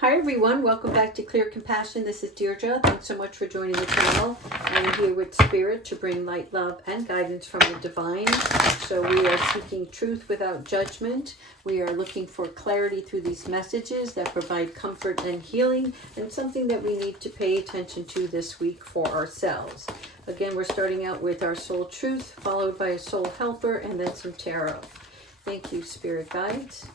Hi everyone, welcome back to Clear Compassion. This is Deirdre. Thanks so much for joining the channel. I'm here with Spirit to bring light, love, and guidance from the divine. So we are seeking truth without judgment. We are looking for clarity through these messages that provide comfort and healing, and something that we need to pay attention to this week for ourselves. Again, we're starting out with our soul truth, followed by a soul helper, and then some tarot. Thank you, Spirit guides.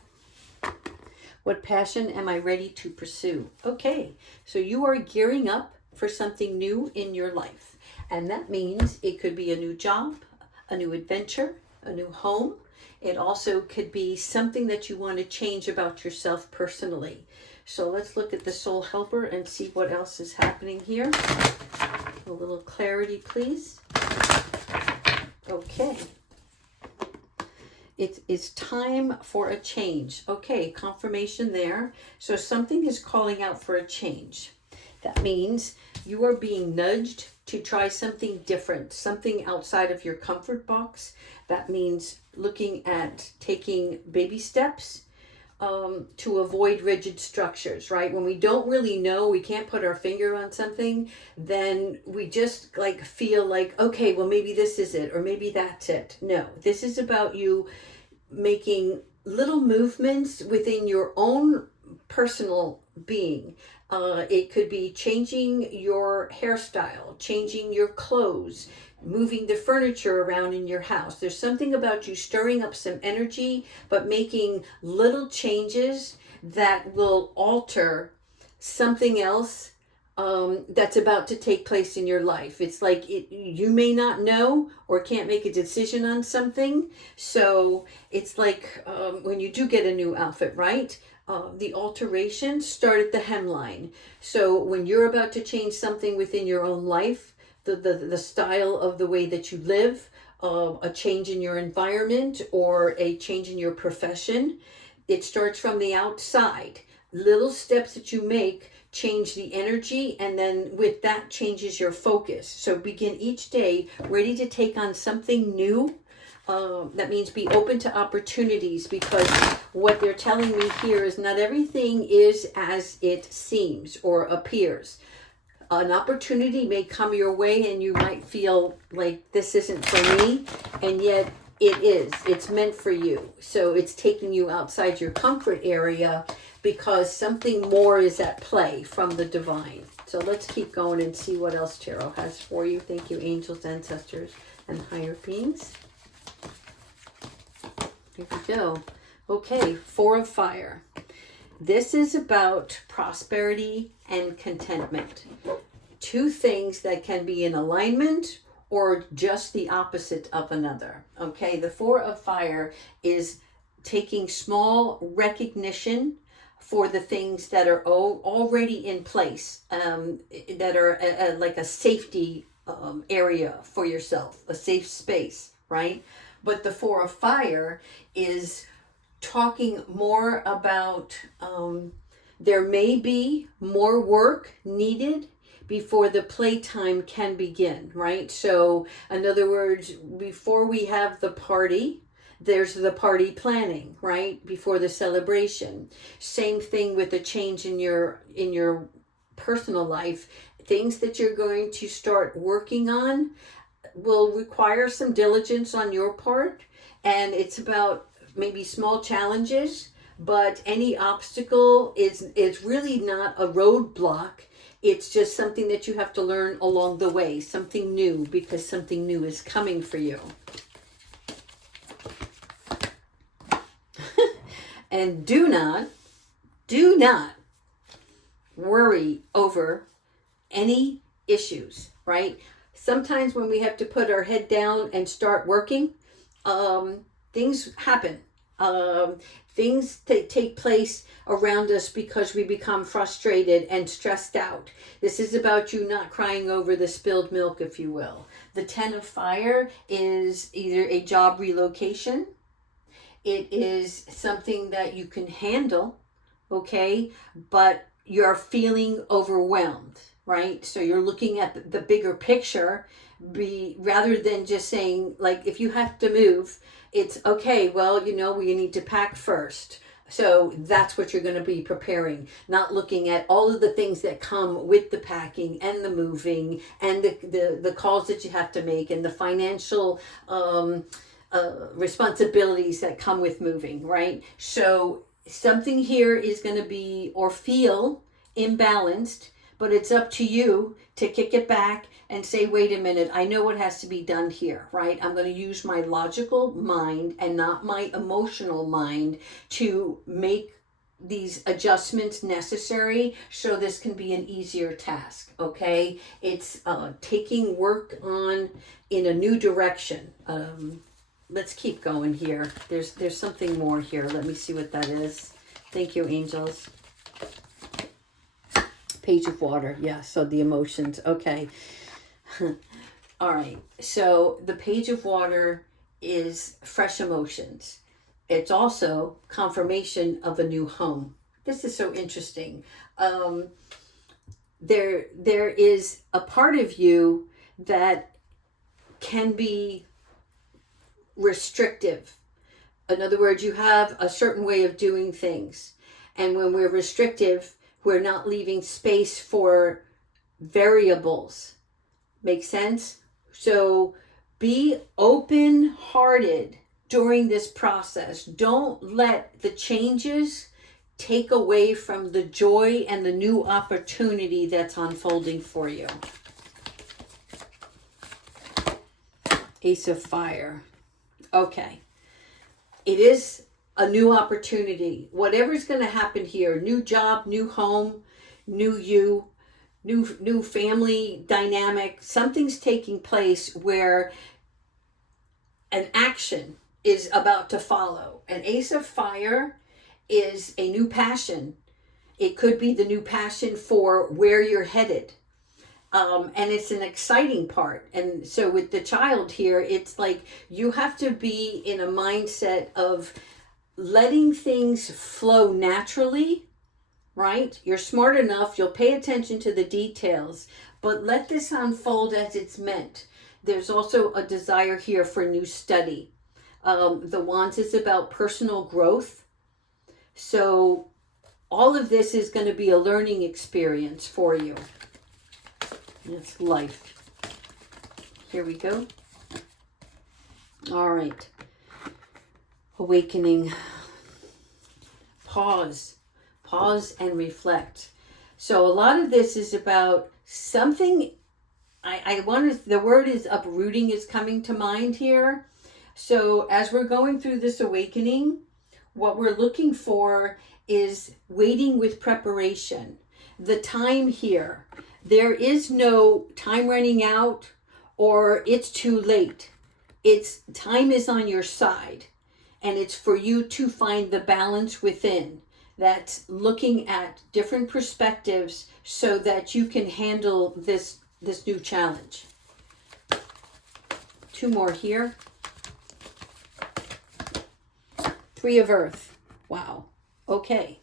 What passion am I ready to pursue? Okay, so you are gearing up for something new in your life. And that means it could be a new job, a new adventure, a new home. It also could be something that you want to change about yourself personally. So let's look at the soul helper and see what else is happening here. A little clarity, please. Okay. It is time for a change. Okay, confirmation there. So something is calling out for a change. That means you are being nudged to try something different, something outside of your comfort box. That means looking at taking baby steps to avoid rigid structures, right? When we don't really know, we can't put our finger on something, then we just feel like, okay, well, maybe this is it, or maybe that's it. No, this is about you making little movements within your own personal being. It could be changing your hairstyle, changing your clothes, moving the furniture around in your house. There's something about you stirring up some energy, but making little changes that will alter something else that's about to take place in your life. It's like you may not know or can't make a decision on something. So it's like when you do get a new outfit, right? The alterations start at the hemline. So when you're about to change something within your own life, the style of the way that you live, a change in your environment or a change in your profession, it starts from the outside. Little steps that you make change the energy, and then with that changes your focus. So begin each day ready to take on something new. That means be open to opportunities, because what they're telling me here is not everything is as it seems or appears. An opportunity may come your way and you might feel like this isn't for me, and yet it is. It's meant for you. So it's taking you outside your comfort area because something more is at play from the divine. So let's keep going and see what else Tarot has for you. Thank you, angels, ancestors, and higher beings. Here we go. Okay, Four of Fire. This is about prosperity and contentment. Two things that can be in alignment or just the opposite of another. Okay, the Four of Fire is taking small recognition for the things that are already in place, that are like a safety area for yourself, a safe space, right? But the Four of Fire is talking more about there may be more work needed before the playtime can begin, right? So in other words, before we have the party, there's the party planning, right? Before the celebration. Same thing with the change in your personal life. Things that you're going to start working on will require some diligence on your part, and it's about maybe small challenges, but any obstacle is really not a roadblock. It's just something that you have to learn along the way, something new, because something new is coming for you. And do not worry over any issues, right? Sometimes when we have to put our head down and start working, things happen. Things take place around us because we become frustrated and stressed out. This is about you not crying over the spilled milk, if you will. The Ten of Fire is either a job relocation. It is something that you can handle, okay? But you're feeling overwhelmed, right? So you're looking at the bigger picture, rather than just saying, like, if you have to move, it's okay, well, we need to pack first. So that's what you're going to be preparing, not looking at all of the things that come with the packing and the moving and the calls that you have to make and the financial responsibilities that come with moving, right? So something here is going to be or feel imbalanced, but it's up to you to kick it back and say, wait a minute, I know what has to be done here, right? I'm going to use my logical mind and not my emotional mind to make these adjustments necessary so this can be an easier task, okay? It's taking work on in a new direction. Let's keep going here. There's something more here. Let me see what that is. Thank you, angels. Page of water. Yeah, so the emotions. Okay. All right. So the page of water is fresh emotions. It's also confirmation of a new home. This is so interesting. There is a part of you that can be restrictive. In other words, you have a certain way of doing things. And when we're restrictive, we're not leaving space for variables. Make sense? So be open-hearted during this process. Don't let the changes take away from the joy and the new opportunity that's unfolding for you. Ace of Fire. Okay. It is a new opportunity. Whatever's going to happen here, new job, new home, new you, new family dynamic, something's taking place where an action is about to follow. An Ace of Fire is a new passion. It could be the new passion for where you're headed. And it's an exciting part. And so with the child here, it's like you have to be in a mindset of letting things flow naturally, right? You're smart enough, you'll pay attention to the details, but let this unfold as it's meant. There's also a desire here for new study. The Wands is about personal growth. So all of this is going to be a learning experience for you. It's life. Here we go. All right. Awakening. Pause and reflect. So a lot of this is about something. The word is uprooting is coming to mind here. So as we're going through this awakening, what we're looking for is waiting with preparation. The time here, there is no time running out or it's too late. It's time is on your side, and it's for you to find the balance within. That's looking at different perspectives so that you can handle this new challenge. Two more here. Three of Earth. Wow. Okay.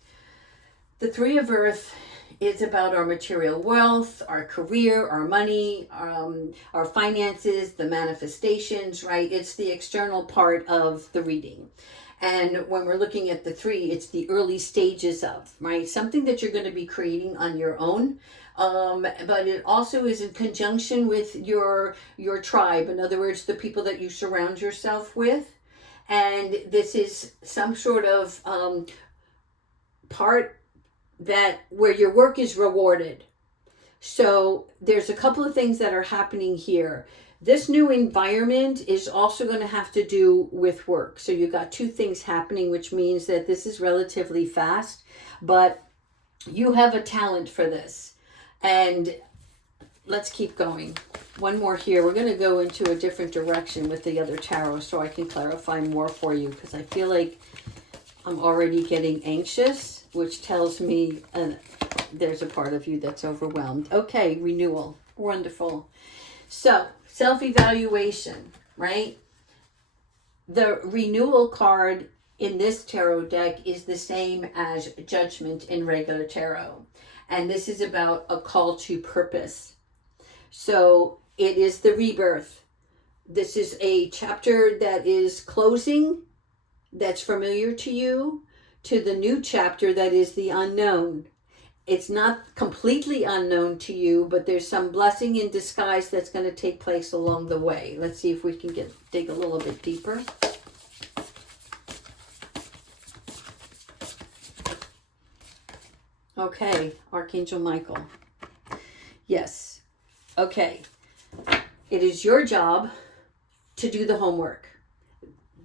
The Three of Earth is about our material wealth, our career, our money, our finances, the manifestations, right? It's the external part of the reading. And when we're looking at the three, it's the early stages of, right? Something that you're going to be creating on your own. But it also is in conjunction with your tribe. In other words, the people that you surround yourself with. And this is some sort of part that where your work is rewarded. So there's a couple of things that are happening here. This new environment is also going to have to do with work. So you've got two things happening, which means that this is relatively fast, but you have a talent for this. And let's keep going. One more here. We're going to go into a different direction with the other tarot so I can clarify more for you, because I feel like I'm already getting anxious, which tells me there's a part of you that's overwhelmed. Okay, renewal. Wonderful. So, self-evaluation, right? The renewal card in this tarot deck is the same as judgment in regular tarot. And this is about a call to purpose. So it is the rebirth. This is a chapter that is closing, that's familiar to you. to the new chapter that is the unknown. It's not completely unknown to you, but there's some blessing in disguise that's going to take place along the way. Let's see if we can dig a little bit deeper. Okay, Archangel Michael. Yes. Okay. It is your job to do the homework.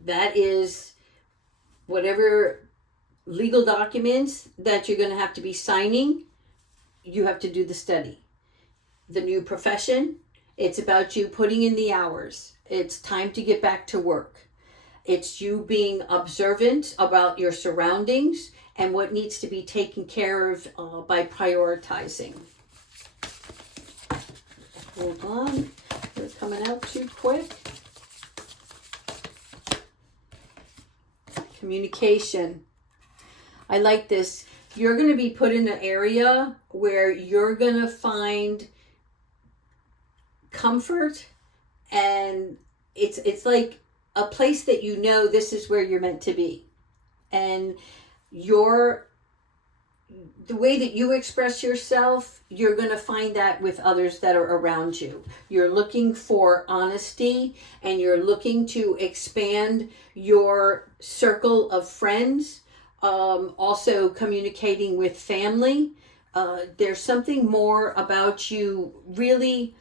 That is whatever legal documents that you're going to have to be signing, you have to do the study. The new profession, it's about you putting in the hours. It's time to get back to work. It's you being observant about your surroundings and what needs to be taken care of by prioritizing. Hold on, they're coming out too quick. Communication. I like this. You're going to be put in an area where you're going to find comfort, and it's like a place that you know this is where you're meant to be. And the way that you express yourself, you're going to find that with others that are around you. You're looking for honesty, and you're looking to expand your circle of friends. Also communicating with family. There's something more about you really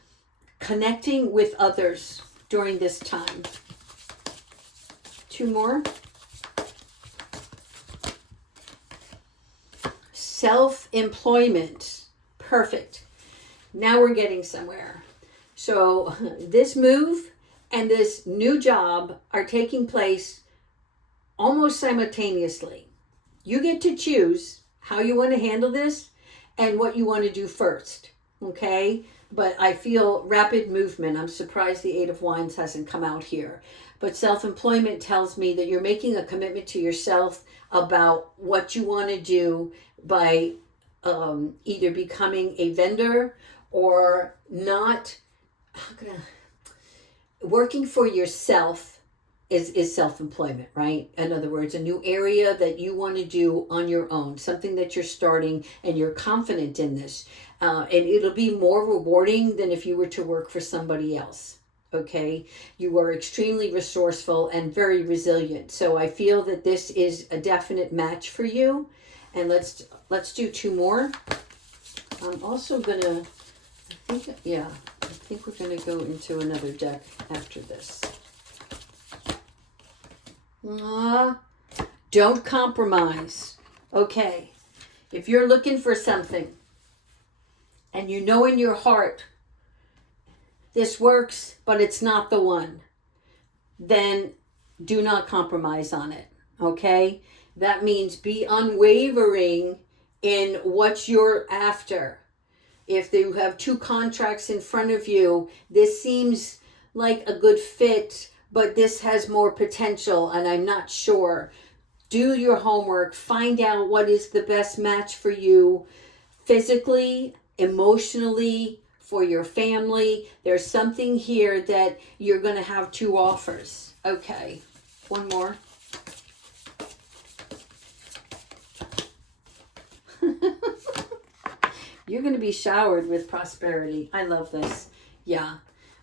connecting with others during this time. Two more. Self-employment. Perfect. Now we're getting somewhere. So this move and this new job are taking place almost simultaneously. You get to choose how you want to handle this and what you want to do first, okay? But I feel rapid movement. I'm surprised the Eight of Wands hasn't come out here. But self-employment tells me that you're making a commitment to yourself about what you want to do by either becoming a vendor or not. Working for yourself is self-employment, right? In other words, a new area that you want to do on your own, something that you're starting and you're confident in this. And it'll be more rewarding than if you were to work for somebody else, okay? You are extremely resourceful and very resilient. So I feel that this is a definite match for you. And let's do two more. I'm also going to, I think we're going to go into another deck after this. Don't compromise. Okay. If you're looking for something and you know in your heart this works, but it's not the one, then do not compromise on it. Okay? That means be unwavering in what you're after. If you have two contracts in front of you, this seems like a good fit, but this has more potential and I'm not sure. Do your homework. Find out what is the best match for you physically, emotionally, for your family. There's something here that you're going to have two offers. Okay, one more. You're going to be showered with prosperity. I love this. Yeah.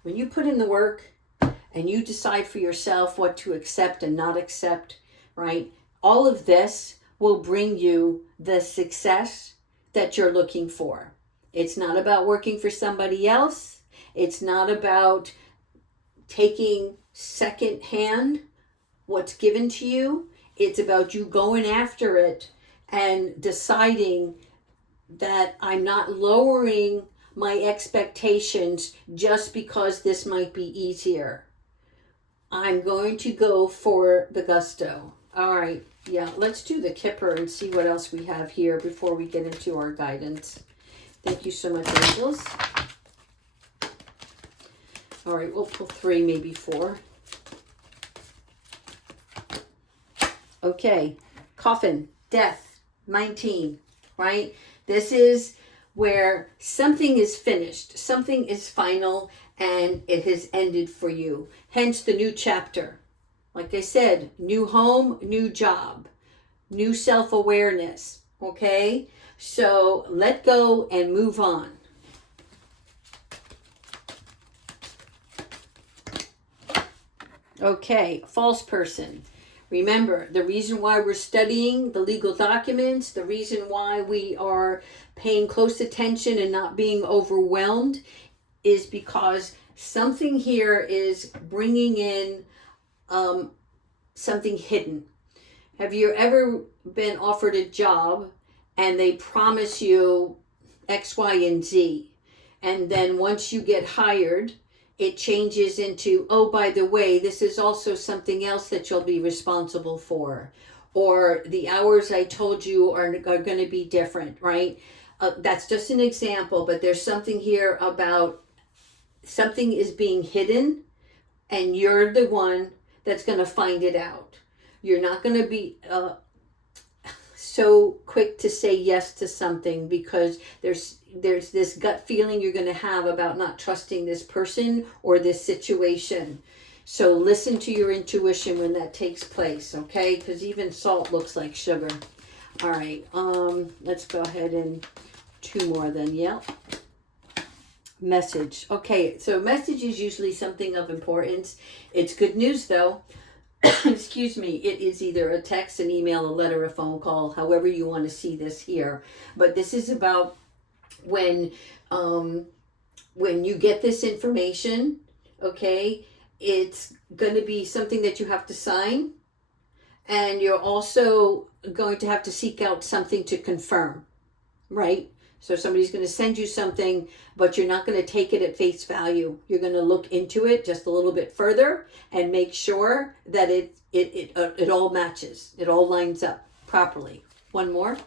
When you put in the work and you decide for yourself what to accept and not accept, right? All of this will bring you the success that you're looking for. It's not about working for somebody else. It's not about taking secondhand what's given to you. It's about you going after it and deciding that I'm not lowering my expectations just because this might be easier. I'm going to go for the gusto. All right. Yeah, let's do the Kipper and see what else we have here before we get into our guidance. Thank you so much, angels. All right, we'll pull 3, maybe 4. Okay, coffin, death, 19, right? This is where something is finished, something is final, and it has ended for you. Hence the new chapter. Like I said, new home, new job, new self-awareness, okay? So let go and move on. Okay, false person. Remember, the reason why we're studying the legal documents, the reason why we are paying close attention and not being overwhelmed is because something here is bringing in something hidden. Have you ever been offered a job and they promise you X, Y, and Z, and then once you get hired, it changes into, oh, by the way, this is also something else that you'll be responsible for, or the hours I told you are going to be different, right? That's just an example, but there's something here about something is being hidden and you're the one that's going to find it out. You're not going to be so quick to say yes to something because there's this gut feeling you're going to have about not trusting this person or this situation. So listen to your intuition when that takes place, okay? Because even salt looks like sugar. All right, let's go ahead and 2 more then. Yep. Message. Okay, so message is usually something of importance. It's good news though. Excuse me. It is either a text, an email, a letter, a phone call, however you want to see this here. But this is about when you get this information, okay, it's going to be something that you have to sign, and you're also going to have to seek out something to confirm, right? So somebody's going to send you something, but you're not going to take it at face value. You're going to look into it just a little bit further and make sure that it all matches. It all lines up properly. One more.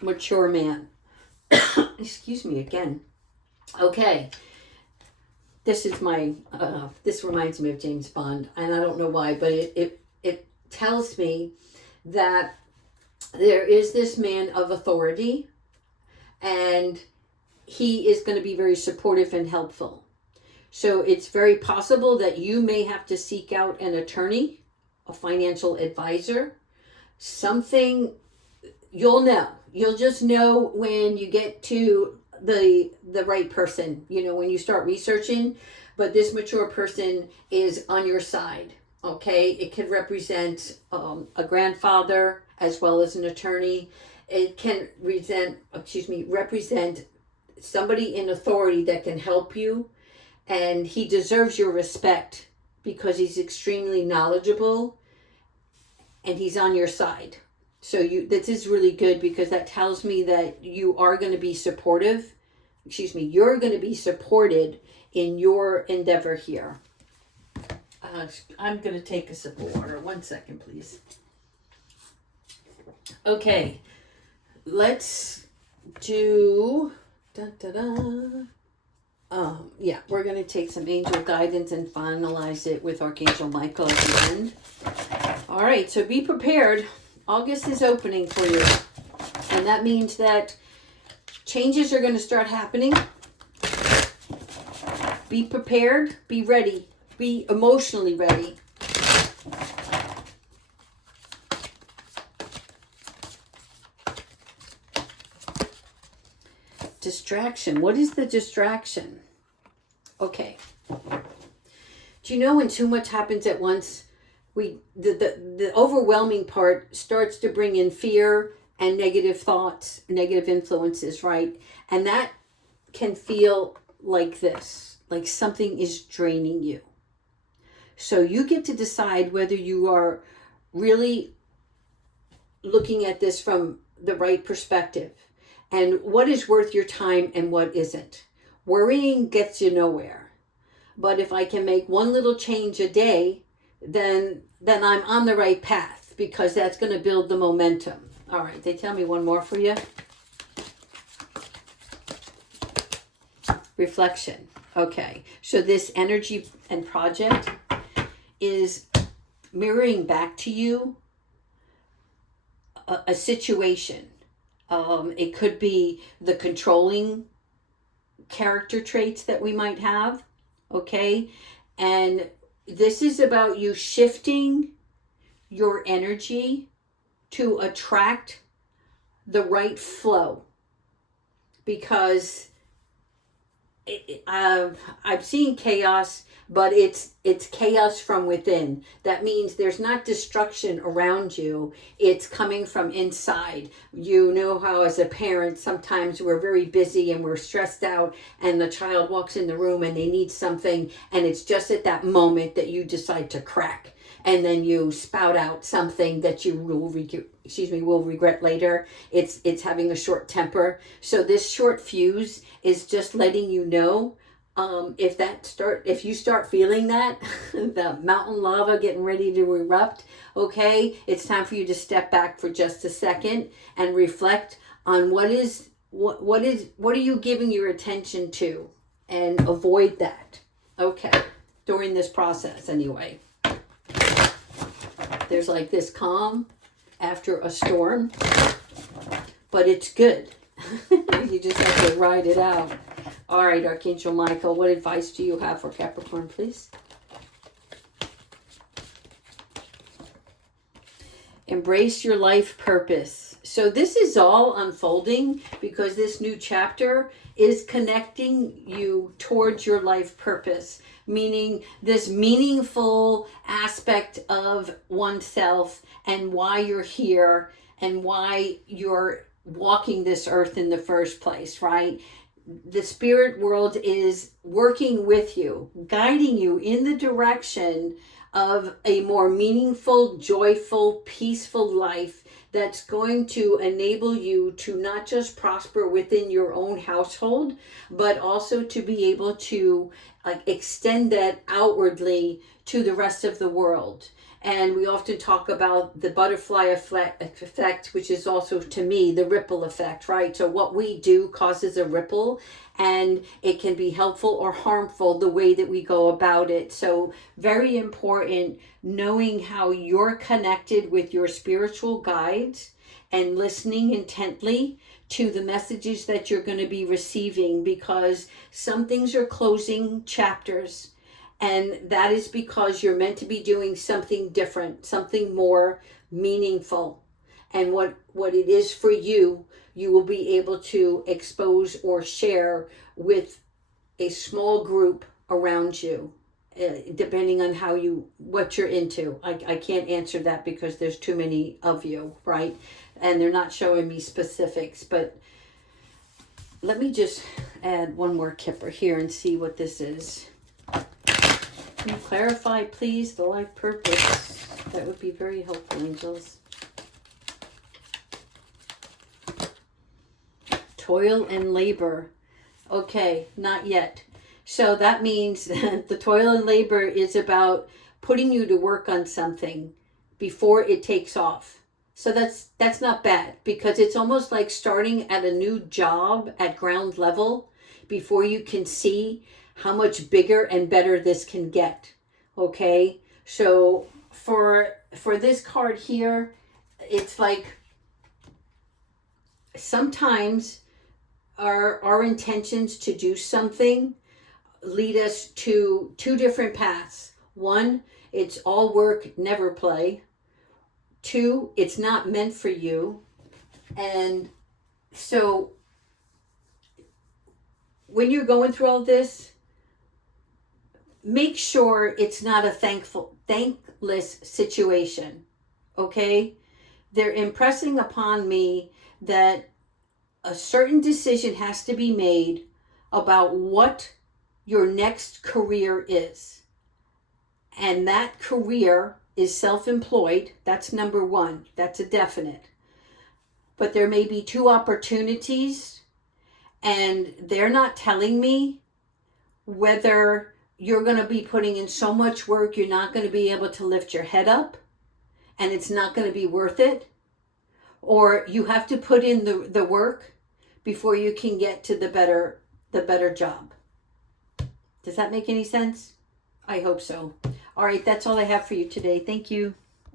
Mature man. Excuse me again. Okay. This is my, this reminds me of James Bond, and I don't know why, but it tells me that there is this man of authority and he is going to be very supportive and helpful. So it's very possible that you may have to seek out an attorney, a financial advisor, something. You'll just know when you get to the right person, when you start researching, but this mature person is on your side. Okay, it can represent a grandfather as well as an attorney. It can represent somebody in authority that can help you, and he deserves your respect because he's extremely knowledgeable and he's on your side. So this is really good because that tells me that you are going to be supportive. You're going to be supported in your endeavor here. I'm going to take a sip of water. 1 second, please. Okay, let's do... we're going to take some angel guidance and finalize it with Archangel Michael at the end. All right, so be prepared. August is opening for you. And that means that changes are going to start happening. Be prepared. Be ready. Be emotionally ready. Distraction. What is the distraction? Okay. Do you know when too much happens at once, the overwhelming part starts to bring in fear and negative thoughts, negative influences, right? And that can feel like this, like something is draining you. So you get to decide whether you are really looking at this from the right perspective and what is worth your time and what isn't. Worrying gets you nowhere. But if I can make one little change a day, then I'm on the right path because that's going to build the momentum. All right, they tell me one more for you. Reflection. Okay, so this energy and project is mirroring back to you a situation. It could be the controlling character traits that we might have, okay? And this is about you shifting your energy to attract the right flow, because I've seen chaos, but it's chaos from within. That means there's not destruction around you. It's coming from inside. You know how as a parent, sometimes we're very busy and we're stressed out, and the child walks in the room and they need something, and it's just at that moment that you decide to crack. And then you spout out something that you will regret later. It's having a short temper. So this short fuse is just letting you know, if you start feeling that the mountain lava getting ready to erupt, okay, it's time for you to step back for just a second and reflect on what are you giving your attention to, and avoid that. Okay, during this process anyway. There's like this calm after a storm, but it's good. You just have to ride it out. All right, Archangel Michael, what advice do you have for Capricorn, please? Embrace your life purpose. So this is all unfolding because this new chapter is connecting you towards your life purpose, meaning this meaningful aspect of oneself and why you're here and why you're walking this earth in the first place, right? The spirit world is working with you, guiding you in the direction of a more meaningful, joyful, peaceful life that's going to enable you to not just prosper within your own household, but also to be able to extend that outwardly to the rest of the world. And we often talk about the butterfly effect, which is also, to me, the ripple effect, right? So what we do causes a ripple, and it can be helpful or harmful the way that we go about it. So very important knowing how you're connected with your spiritual guides and listening intently to the messages that you're going to be receiving, because some things are closing chapters. And that is because you're meant to be doing something different, something more meaningful. And what it is for you, you will be able to expose or share with a small group around you, depending on what you're into. I can't answer that because there's too many of you, right? And they're not showing me specifics. But let me just add one more kipper here and see what this is. Can you clarify, please, the life purpose? That would be very helpful, angels. Toil and labor. Okay, not yet. So that means the toil and labor is about putting you to work on something before it takes off. So that's not bad, because it's almost like starting at a new job at ground level before you can see how much bigger and better this can get. Okay, so for this card here, it's like sometimes our intentions to do something lead us to two different paths. One, it's all work, never play. Two, it's not meant for you. And so when you're going through all this, make sure it's not a thankless situation, okay? They're impressing upon me that a certain decision has to be made about what your next career is. And that career is self-employed. That's number one. That's a definite. But there may be two opportunities, and they're not telling me whether you're going to be putting in so much work you're not going to be able to lift your head up and it's not going to be worth it, or you have to put in the work before you can get to the better job. Does that make any sense? I hope so. All right, that's all I have for you today. Thank you.